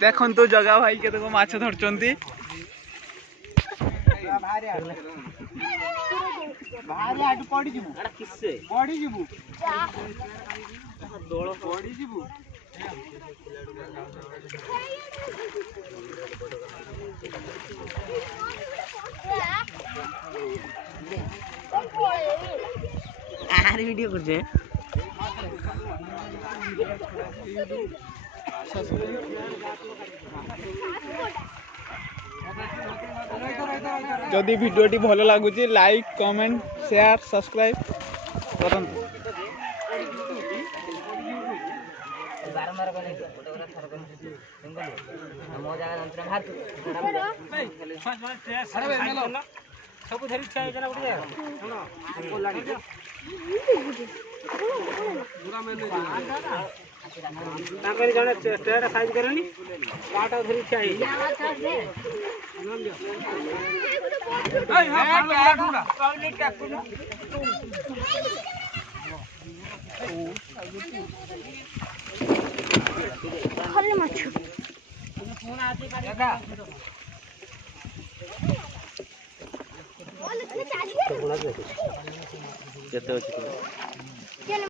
देखु जगा भाई के माछ धरचंती वीडियो कर जदि वीडियो भल लगुच लाइक कमेंट शेयर सब्सक्राइब करन। साइज करनी काटा धरी केते अछि